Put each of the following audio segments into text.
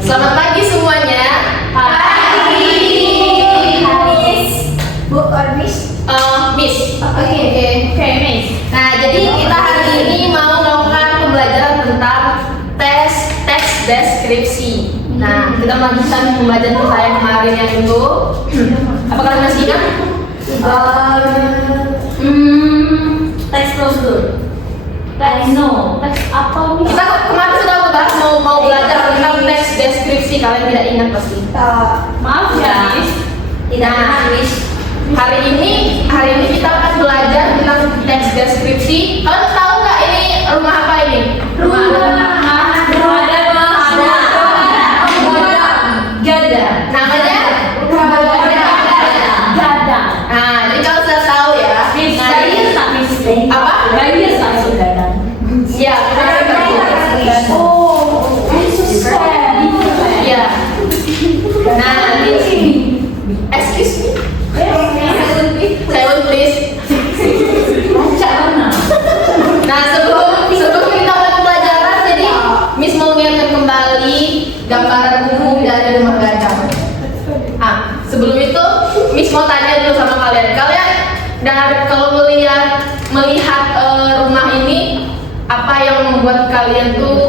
Selamat pagi semuanya. Pagi. Miss. Bu or Miss? Miss. Oke, Miss. Nah, jadi kita hari ini mau melakukan pembelajaran tentang tes deskripsi. Nah, kita melanjutkan pembelajaran kita yang kemarin yang itu. Apa kalian masih ingat? Teks prosedur. Teks apa nih? Kita kemarin sudah membahas mau belajar tentang tes deskripsi. Kalian tidak ingat pasti. Maaf ya, Miss. Tidak ingat, Miss. Hari ini kita akan belajar tentang tes deskripsi. Kalian tahu nggak ini rumah apa ini? Rumah gada. Namanya? Gadang. Nah, jadi kalau sudah tahu ya. Miss, Nah, Gayus tak Miss? apa? Gayus tak Miss gadang. Ya, benar. Oh, susah. Ya. Nah, excuse me. Silent please. Nah, sebelum kita mulai pembelajaran, jadi Miss mau mengingatkan kembali gambaran umum dari rumah gadang. Sebelum itu Miss mau tanya dulu sama kalian. Dan kalau melihat rumah ini, apa yang membuat kalian tuh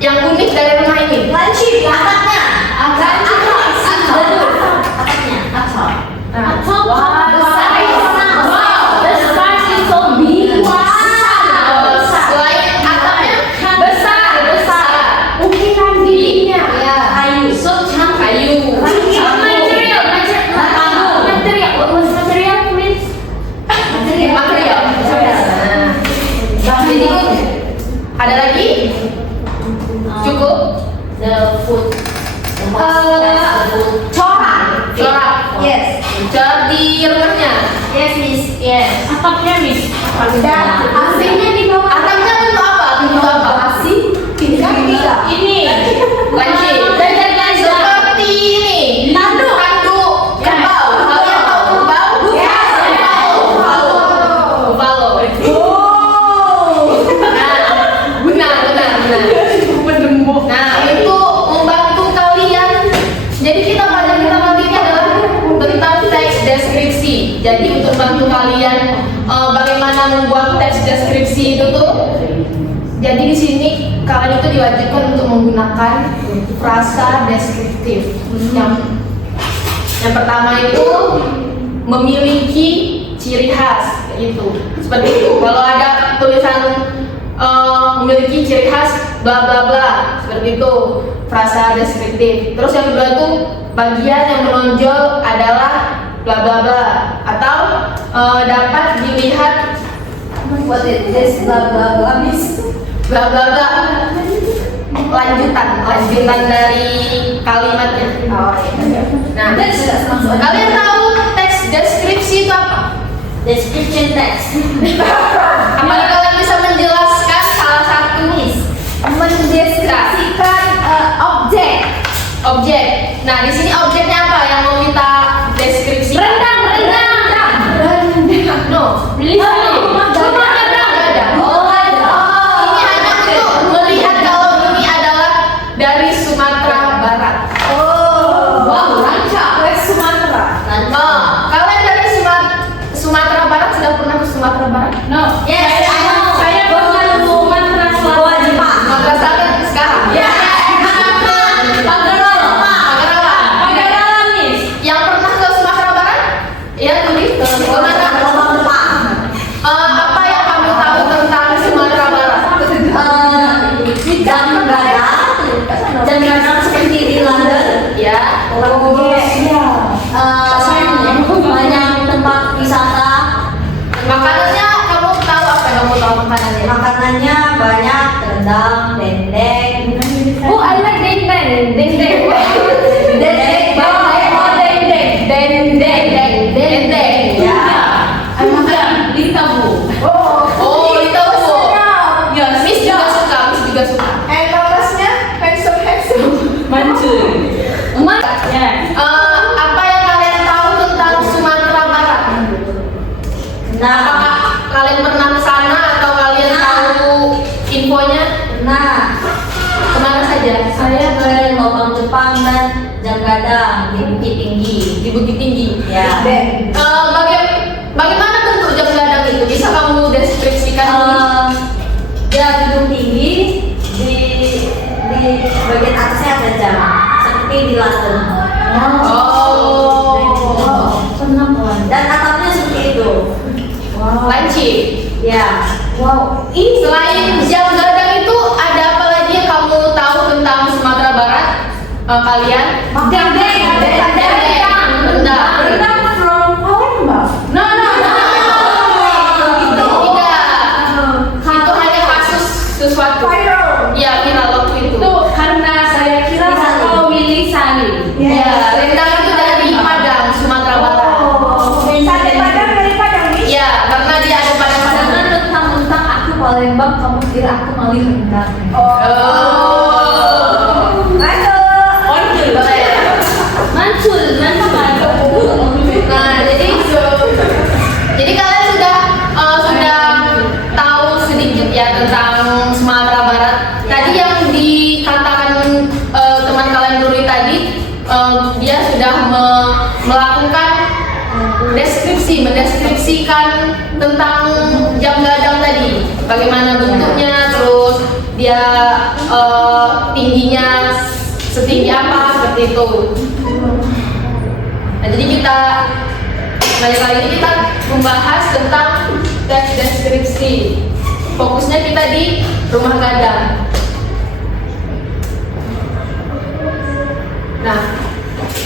yang unik dari rumah ini? Lancip, atapnya. Selain atapnya besar. Ukiran dindingnya kayu. Material. Jadi ada lagi? Cukup? Corak. Yes. Corak di rumahnya. Yes, Miss. Yes. Atapnya, Miss. Dan AC-nya di bawah. Atapnya bentuk apa? Ini. Laci. Seperti ini. Tanduk. Kerbau. Kalian tahu kerbau? Yes. Buffalo. Benar. Nah, itu membantu kalian. Jadi kita pagi ini adalah tentang teks deskripsi. Jadi untuk bantu kalian bagaimana membuat teks deskripsi itu tuh. Jadi di sini kalian itu diwajibkan untuk menggunakan frasa deskriptif. Yang pertama itu memiliki ciri khas, itu seperti itu. Kalau ada tulisan memiliki ciri khas bla bla bla, seperti itu frasa deskriptif. Terus yang kedua itu bagian yang menonjol adalah bla bla bla, atau dapat dilihat What is this? Bla bla bla, Miss. bla bla bla, lanjutan dari kalimatnya. Nah, kalian tahu teks deskripsi itu apa? Description text. Apakah kalian bisa menjelaskan salah satu? Mendeskripsikan objek. Nah, di sini objeknya apa yang mau kita deskripsi? Rendang. No. Oh, Ini hanya untuk melihat kalau ini adalah dari Sumatera Barat. wow, rancak Sumatera. Kalian dari Sumatera Barat sudah pernah ke Sumatera Barat? No. Yes, saya pernah ke Sumatera Selatan. Sumatera Selatan sekarang? Ya. Pagarawan. Miss. Yang pernah ke Sumatera Barat? Ya, tadi ke Sumatera. Apa yang kamu tahu tentang Sumatera Barat? Dan kadang seperti di London. Ya. Banyak tempat wisata. Makanannya kamu tahu apa yang kamu tahu makanannya? Makanannya banyak, rendang, dendeng. Oh, I like dendeng. Dendeng. Ya. Lita Bu. Oh, itu Bu. Ya, Miss juga suka. Mancur. Ya. Apa yang kalian tahu tentang Sumatera Barat? Nah, Apakah kalian pernah ke sana atau kalian tahu infonya? nah, lubang Jepang dan jam gadang di Bukit Tinggi. Di Bukit Tinggi. Ya. Bagaimana bentuk jam gadang itu? Bisa kamu deskripsikan? Ya, gedung tinggi di bagian atasnya ada jam seperti di London. Dan atapnya seperti itu. Lancip. Ya. Selain jam gadang itu ada apa lagi yang kamu tahu tentang Sumatera Barat? Kalian? Dendeng. Rendang. From Palembang. No. Tidak. Itu hanya kasus sesuatu. Ya, viral waktu itu. Karena saya kira kau milih sari. Ya, rendang itu dari Padang, Sumatera Barat. Ya, karena dia ada pada Padang. Jangan mentang-mentang aku Palembang, kamu kira aku milih rendang. Mancul. Nah, jadi kalian sudah tahu sedikit ya tentang Sumatera Barat. Tadi yang dikatakan teman kalian dulu tadi, dia sudah melakukan mendeskripsikan tentang jam gadang tadi, bagaimana bentuknya, terus dia tingginya setinggi apa, seperti itu. Nah, jadi kali ini kita membahas tentang teks deskripsi. Fokusnya kita di rumah gadang. Nah,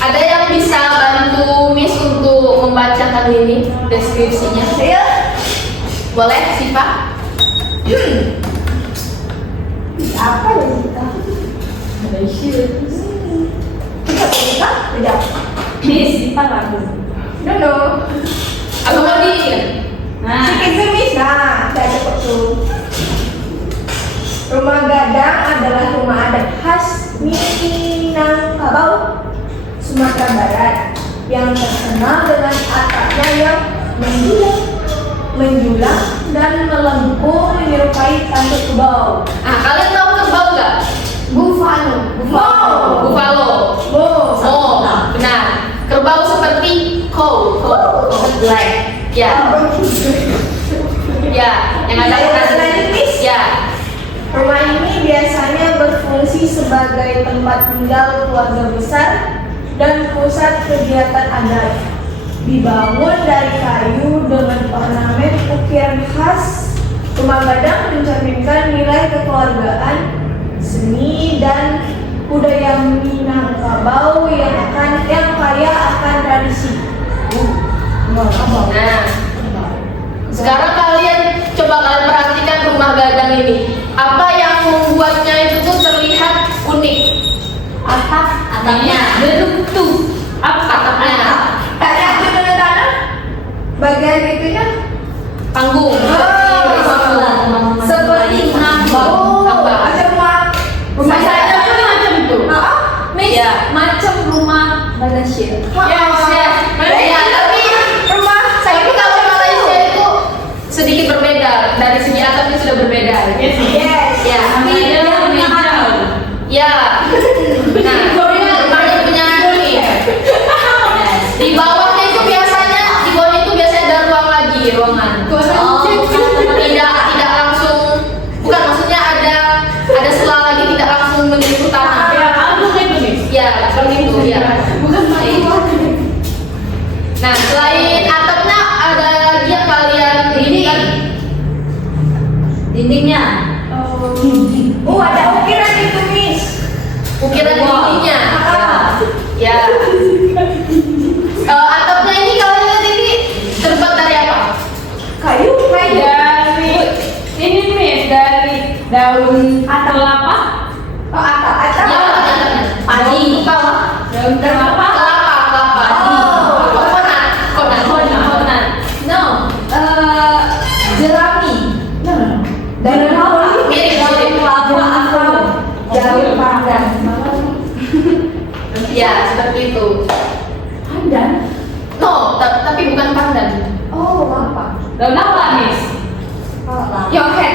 ada yang bisa bantu Miss untuk membacakan ini deskripsinya? Boleh, Sipa? Apa ya kita? Kita tidak. Miss, ragu. Aku mau di. Saya cepat tuh. Rumah gadang adalah rumah adat khas Minangkabau, Sumatera Barat, yang terkenal dengan atapnya yang menjulang dan melengkung menyerupai tanduk kerbau. Kalian tahu kerbau nggak? Buffalo. Buffalo. Benar. Kerbau seperti cow. Black. Ya, yang ada Miss. Ya. Rumah ini biasanya berfungsi sebagai tempat tinggal keluarga besar dan pusat kegiatan adat. Dibangun dari kayu dengan ornamen ukiran khas, rumah gadang mencerminkan nilai kekeluargaan, seni dan budaya Minangkabau yang kaya akan tradisi. Nah, sekarang coba kalian perhatikan rumah gadang ini. Apa yang membuatnya itu tuh terlihat unik? Atapnya. Bentuk atapnya. Ada tanah bagian itunya Panggung. seperti Rumah saya pun macam itu. Miss, Ya. macam rumah Malaysia. Ya, tapi kalau Malaysia itu sedikit berbeda. Dari segi atapnya sudah berbeda. Yes. Ya. Namanya hijau. Ya. Nah, rumahnya punya ini. Di bawahnya itu biasanya ada ruangan. Tidak langsung, bukan, maksudnya ada sela lagi, tidak langsung menyentuh tanah. Ya, seperti itu ya. Nah, selain atapnya ada lagi yang kalian ini kan? Dindingnya. Ada ukiran itu, Miss. Ukiran dindingnya. Ya. Atapnya ini kalian lihat ini terbuat dari apa? Kayu. Dari daun kelapa. Atap. Ya, atapnya. Padi. Daun kelapa. Kelapa. Coconut. No. Jerami. Dan Mirip. Kelapa atau daun pandan. Ya, seperti itu. Pandan. No, tapi bukan pandan. Apa? daun apa, Miss? Your head.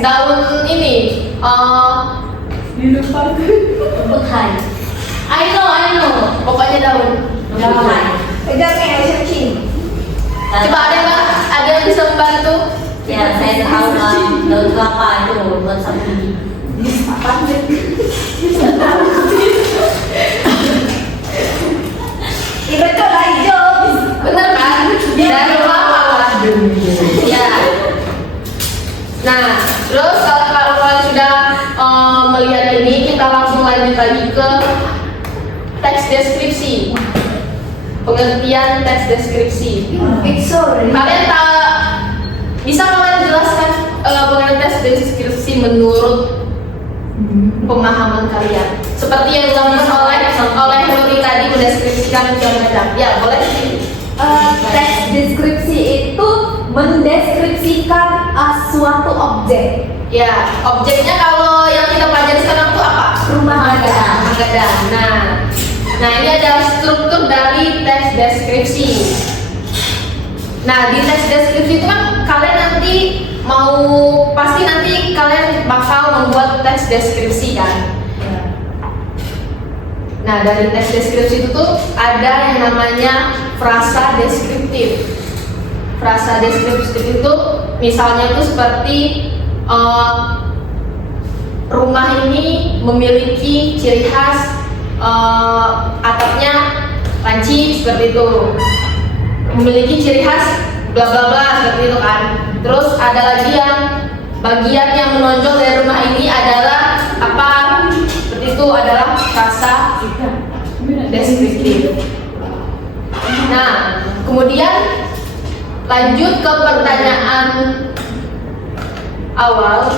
Daun ini Rumput hai. I know. Pokoknya daun. Rumput hai. Pegang kayak searching. Coba ada yang bisa membantu? Ya, saya tahu lah. Daun kelapa itu buat sapi. Ibarat kalau hijau. Bener kan? Dari kelapa. Ya. Nah, terus kalau kalian sudah melihat ini, kita langsung lanjut lagi ke teks deskripsi. Pengertian teks deskripsi. Kalian bisa kalian jelaskan pengertian teks deskripsi menurut pemahaman kalian? Seperti yang dilakukan oleh Nuri tadi mendeskripsikan gambar. Ya, boleh. Teks deskripsi itu mendeskripsikan suatu objek. Ya, objeknya kalau yang kita pelajari sekarang itu apa? Rumah gadang. Rumah gadang. Nah ini ada struktur dari teks deskripsi. Nah di teks deskripsi itu kan kalian nanti pasti nanti kalian bakal membuat teks deskripsi kan? Nah dari teks deskripsi itu tuh ada yang namanya frasa deskriptif. Frasa deskriptif itu misalnya itu seperti rumah ini memiliki ciri khas atapnya lancip seperti itu, memiliki ciri khas bla bla bla seperti itu kan. Terus ada lagi yang bagian yang menonjol dari rumah ini adalah apa? Seperti itu adalah frasa deskriptif. Nah, kemudian lanjut ke pertanyaan awal.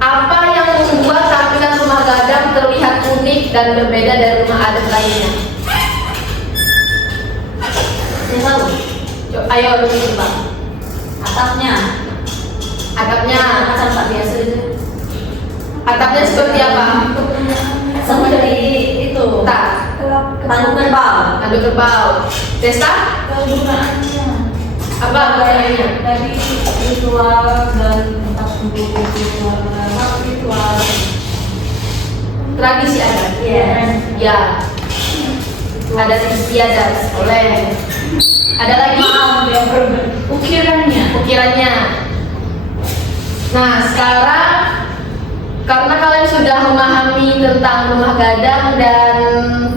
Apa yang membuat tampilan rumah gadang terlihat unik dan berbeda dari rumah adat lainnya? Saya tahu. Ayo lebih coba. Atapnya. Atapnya Macam tak biasa itu. Atapnya seperti apa? Seperti itu. Tak. Tanduk kerbau. Tanduk kerbau. Desta? Kegunaannya Apa gunanya? tadi ritual dan tempat untuk ritual Tradisi adat. Iya. Ya. Adat istiadat. Oleh. Ada lagi? ukirannya. Ukirannya. Nah, sekarang karena kalian sudah memahami tentang rumah gadang dan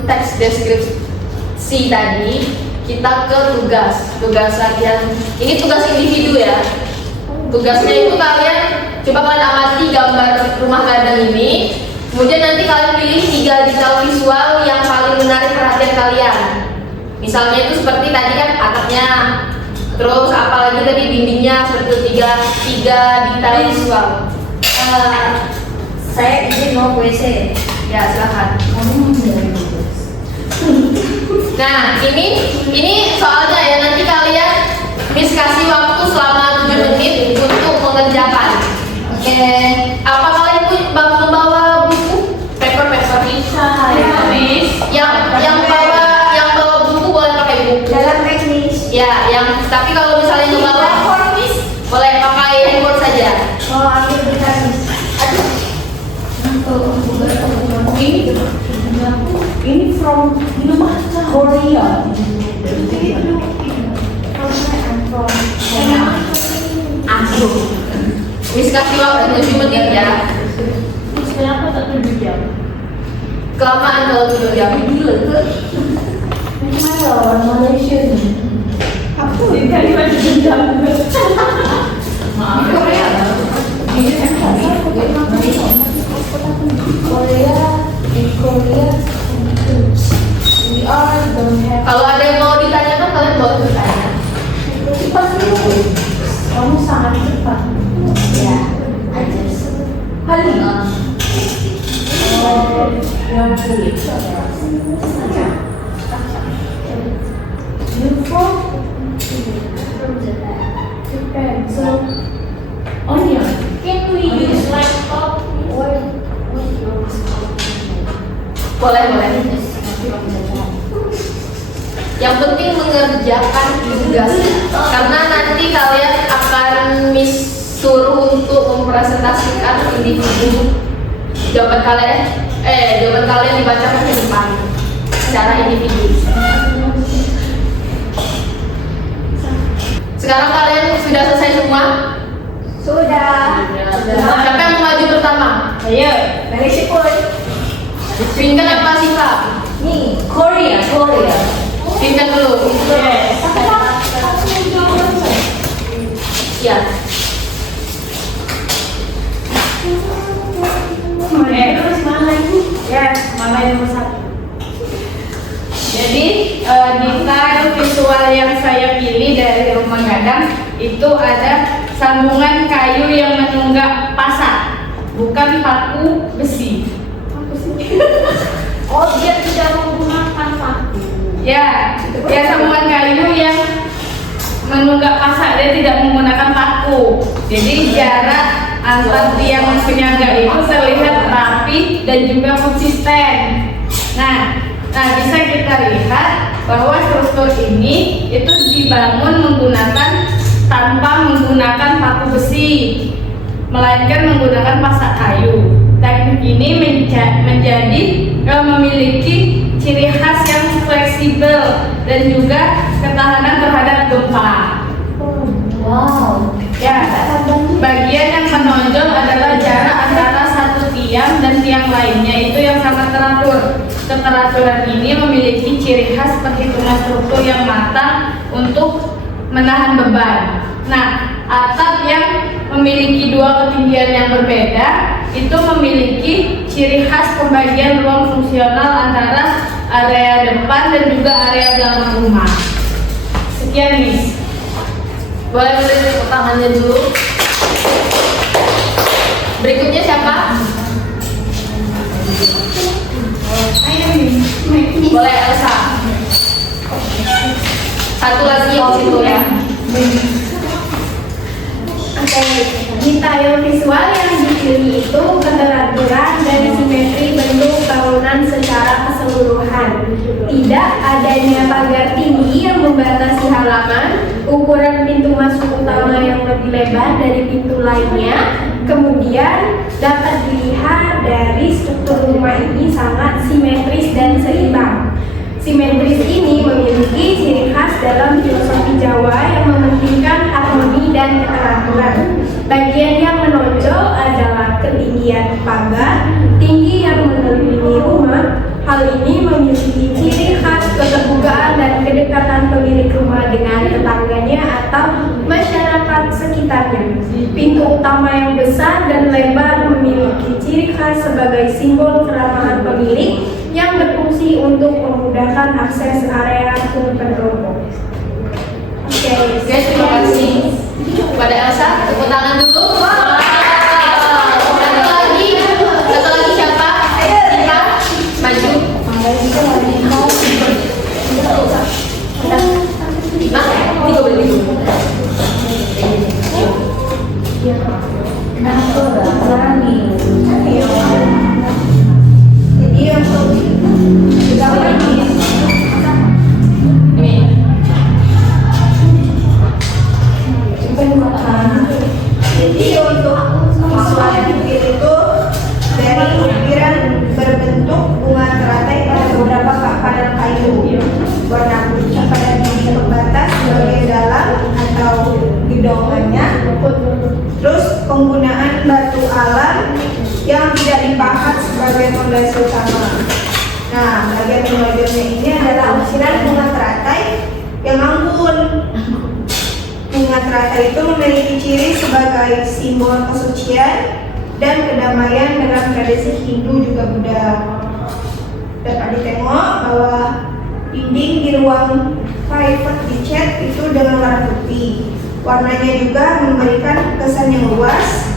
teks deskripsi tadi, kita ke tugas kalian. Ini tugas individu ya. Tugasnya itu kalian coba amati gambar rumah gadang ini. Kemudian nanti kalian pilih 3 detail visual yang paling menarik perhatian kalian. Misalnya itu seperti tadi kan atapnya. Terus apalagi tadi dindingnya seperti itu, 3 detail visual. Saya izin mau ke WC. Ya, silakan. Nah, ini soalnya ya, nanti kalian Miss kasih waktu selama 7 menit untuk mengerjakan. Oke. Apa kalian membawa buku? Paper Bisa ya, Miss. yang bawa buku boleh pakai buku. Dalam teknis. Ya, tapi kalau misalnya nggak bawa, boleh pakai handphone saja. Mau ambil di teknis. Ini from Korea. Aku. Miss kasih waktu 7 menit ya. Terus kenapa tak 7 jam? Kelamaan kalau 7 jam. Gila tuh. Gimana orang Malaysia nih? Apa? Ini kan 7 jam. Maaf ya. Ini kan Korea, in Korea, we don't have. Kalau ada yang mau ditanyakan kalian boleh bertanya. Cepat dulu. Kamu sangat cepat. Ya. Aja. Kali. yang kulit. Uniform. Japan. So, Onion. can we use laptop or Boleh. Yang penting mengerjakan tugas, karena nanti kalian akan Miss suruh untuk mempresentasikan individu jawaban kalian dibacakan ke depan secara individu. Sekarang kalian sudah selesai semua? Sudah. Siapa yang mau maju pertama? Ayo. Dari si Pun. Pinkan apa Siva? Nih. Korea. Pinkan dulu. Yes. Ya. Terus mana itu? Ya, mana yang nomor 1? Jadi di file visual yang saya pilih dari Rumah Gadang itu ada sambungan kayu yang menunggak pasak, bukan paku besi. Oh, dia tidak menggunakan paku. Ya sambungan kayu yang menunggak pasak, dia tidak menggunakan paku. Jadi jarak antar tiang penyangga itu terlihat rapi dan juga konsisten. Nah, bisa kita lihat bahwa struktur ini itu dibangun tanpa menggunakan paku besi, melainkan menggunakan pasak kayu. Teknik ini memiliki ciri khas yang fleksibel dan juga ketahanan terhadap gempa. Wow. Ya, bagian yang menonjol adalah jarak antara satu tiang dan tiang lainnya itu yang sangat teratur. Keteraturan ini memiliki ciri khas perhitungan struktur yang matang untuk menahan beban. Nah, atap yang memiliki dua ketinggian yang berbeda itu memiliki ciri khas pembagian ruang fungsional antara area depan dan juga area belakang rumah. Sekian, Miss. Boleh beri tepuk tangannya dulu. Berikutnya siapa? Boleh Elsa. Satu lagi yang situ ya. Oke, di tayang visual yang dipilih itu keteraturan dan simetri bentuk bangunan secara keseluruhan. Tidak adanya pagar tinggi yang membatasi halaman, ukuran pintu masuk utama yang lebih lebar dari pintu lainnya. Kemudian dapat dilihat dari struktur rumah ini sangat simetris dan seimbang. Simetris ini memiliki ciri khas dalam filosofi Jawa yang mementingkan harmoni dan keteraturan. Bagian yang menonjol adalah ketinggian pagar tinggi yang mengelilingi rumah. Hal ini memiliki ciri khas keterbukaan dan kedekatan pemilik rumah dengan tetangganya atau masyarakat sekitarnya. Pintu utama yang besar dan lebar memiliki ciri khas sebagai simbol keramahan pemilik yang berfungsi untuk memudahkan akses area ke pendopo. Oke, Terima kasih kepada Elsa. Tepuk tangan dulu. Satu lagi siapa? Siva, maju. Ini boleh dulu. Jadi untuk Ini. Jadi untuk visual yang dipilih itu dari ukiran berbentuk bunga teratai pada beberapa padan kayu warna putih pada titik pembatas bagian dalam atau gedongannya. Terus penggunaan batu alam yang tidak dipahat sebagai fondasi utama. Nah, bagian menonjolnya ini adalah ukiran bunga teratai yang anggun. Bunga teratai itu memiliki ciri sebagai simbol kesucian dan kedamaian dalam tradisi Hindu juga Buddha. Dapat ditengok bahwa dinding di ruang private dicat itu dengan warna putih. Warnanya juga memberikan kesan yang luas,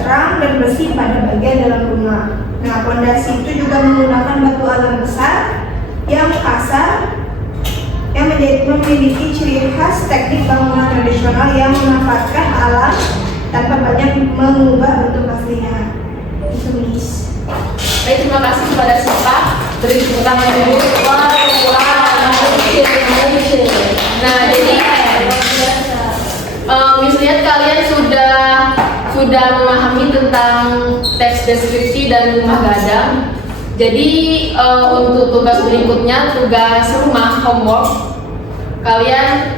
terang dan bersih pada bagian dalam rumah. Nah, fondasi itu juga menggunakan batu alam besar yang kasar yang memiliki ciri khas teknik bangunan tradisional yang memanfaatkan alam tanpa banyak mengubah bentuk aslinya. Itu Miss. Baik, terima kasih kepada Siva. Beri tepuk tangan dulu. Nah, jadi Miss lihat kalian sudah memahami tentang tentang teks deskripsi dan rumah gadang. Jadi untuk tugas berikutnya, tugas rumah homework, kalian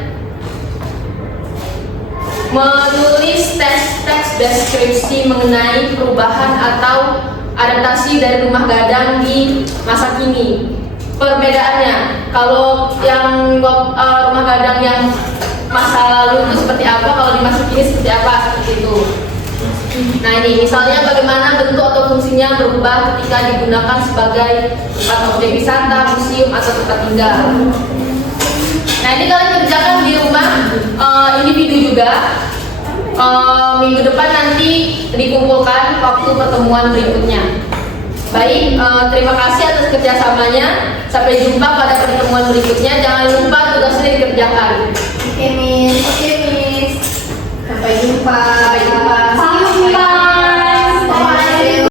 menulis teks deskripsi mengenai perubahan atau adaptasi dari rumah gadang di masa kini. Perbedaannya, kalau yang rumah gadang yang masa lalu itu seperti apa, kalau di masa kini seperti apa, seperti itu. Nah ini misalnya bagaimana bentuk atau fungsinya berubah ketika digunakan sebagai tempat objek wisata, museum, atau tempat tinggal. Nah ini kalian kerjakan di rumah, individu juga. Minggu depan nanti dikumpulkan waktu pertemuan berikutnya. Baik, terima kasih atas kerjasamanya. Sampai jumpa pada pertemuan berikutnya. Jangan lupa tugasnya dikerjakan. Oke, Miss. Sampai jumpa. Sampai jumpa.